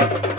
thank you